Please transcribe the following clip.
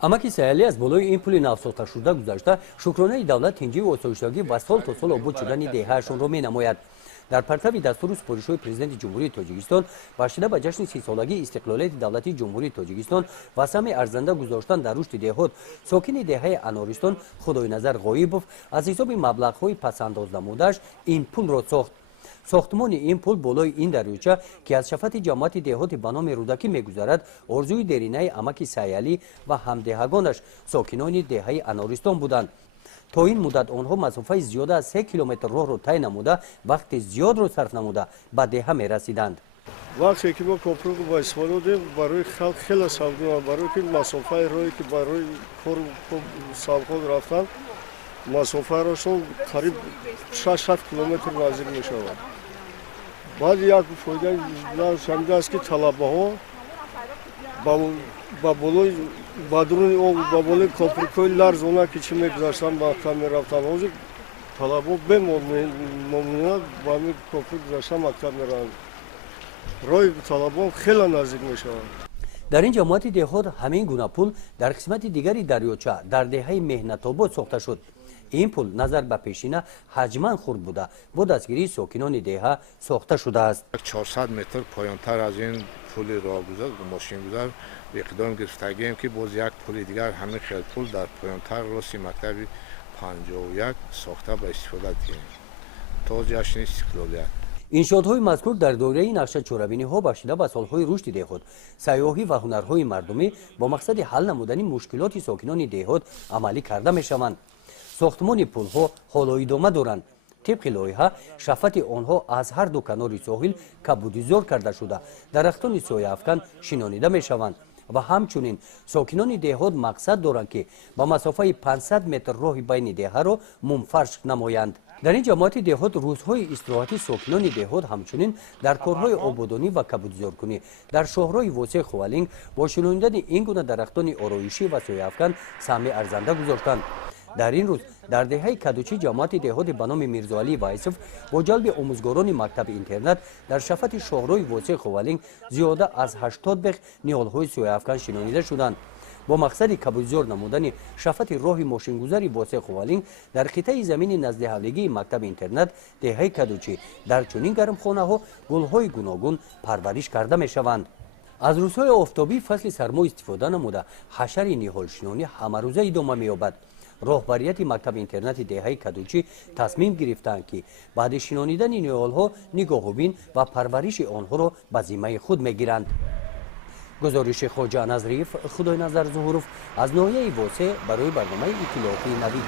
амаки саҳалӣ аз болои ин пули навсохташуда гузашта шукронаи давлат тинҷиву осоиштагӣ ба сол то сол обод шудани деҳаашонро менамояд. дар партави дастуру супоришҳои президенти ҷумҳурии тоҷикистон бахшида ба ҷашни 30-солагии истиқлолияти давлати ҷумҳурии тоҷикистон ва сами арзанда гузоштан дар рушди деҳот сокини деҳаи анористон худоиназар ғоибов аз ҳисоби маблағҳои пасандоз намудааш ин пулро сохт. сохтмони ин пул болои ин дарёча ки аз шафати ҷамоати деҳоти ба номи рудакӣ мегузарад орзуи деринаи амаки саъялӣ ва ҳамдеҳагонаш сокинони деҳаи анористон буданд. то ин муддат онҳо масофаи зиёда аз 3 километр роҳро тай намуда вақти зиёдро сарф намуда ба деҳа мерасиданд. вақте ки мо кӯпрукро ба истифода дем барои халқ хеле савдо барои ки масофаи роҳе ки барои кору савқот рафтан масофаашон қариб 6-7 километр наздик мешавад. баъд як фоидаи шамидааст ки талабаҳо ба болои бадруни об ба болои кӯпрукҳои ларзона ки чӣ мегузаштан ба мактаб мерафтан ҳозир талабо бемоминат ба ҳамин кӯпрук гузашта мактаб мераванд. роҳи талабон хеле наздик мешавад. дар ин ҷамоати деҳот ҳамин гуна пул дар қисмати дигари дарёча дар деҳаи меҳнатобод сохта шуд. ин пул назар ба пешина ҳаҷман хурд буда бо дастгирии сокинони деҳа сохта шудааст. 400 метр поёнтар аз ин пули роҳгузар мошингузар иқдом гирифтагием ки боз як пули дигар ҳамин хелпул дар поёнтар рости мактаби 51 сохта ба истифода диҳем то ҷашни истиқлолият. иншоотҳои мазкур дар доираи нақша чорабиниҳо бахшида ба солҳои рушди деҳот сайёҳӣ ва ҳунарҳои мардумӣ бо мақсади ҳал намудани мушкилоти сокинони деҳот амалӣ карда мешаванд. сохтмони пулҳо ҳоло идома доранд. тибқи лоиҳа шафати онҳо аз ҳарду канори соҳил кабудизор карда шуда дарахтони сояафкан шинонида мешаванд ва ҳамчунин сокинони деҳот мақсад доранд ки ба масофаи 500 метр роҳи байни деҳаро мунфарш намоянд. дар ин ҷамоати деҳот рӯзҳои истироҳати сокинони деҳот ҳамчунин дар корҳои ободонӣ ва кабудизоркунӣ дар шоҳрои восеъ хувалинг бо шинонидани ин гуна дарахтони ороишӣ ва сояафкан сами арзанда гузоштанд. дар ин рӯз дар деҳаи кадучӣ ҷамоати деҳоти ба номи мирзоалӣ вайсов бо ҷалби омӯзгорони мактаби интернат дар шафати шоҳрои восеъ хувалинг зиёда аз 80 бех ниҳолҳои сояафкан шинонида шуданд. бо мақсади кабудизор намудани шафати роҳи мошингузари восеъ хувалинг дар қитъаи замини назди ҳавлигии мактаби интернат деҳаи кадучӣ дар чунин гармхонаҳо гулҳои гуногун парвариш карда мешаванд. аз рӯзҳои офтобӣ фасли сармо истифода намуда ҳашари ниҳолшинонӣ ҳамарӯза идома меёбад. роҳбарияти мактаби интернати деҳаи кадучӣ тасмим гирифтанд ки баъди шинонидани ниҳолҳо нигоҳубин ва парвариши онҳоро ба зиммаи худ мегиранд. гузориши хоҷа назриев, худойназар зуҳуров аз ноҳияи восеъ барои барномаи иттилоъоти навӣ.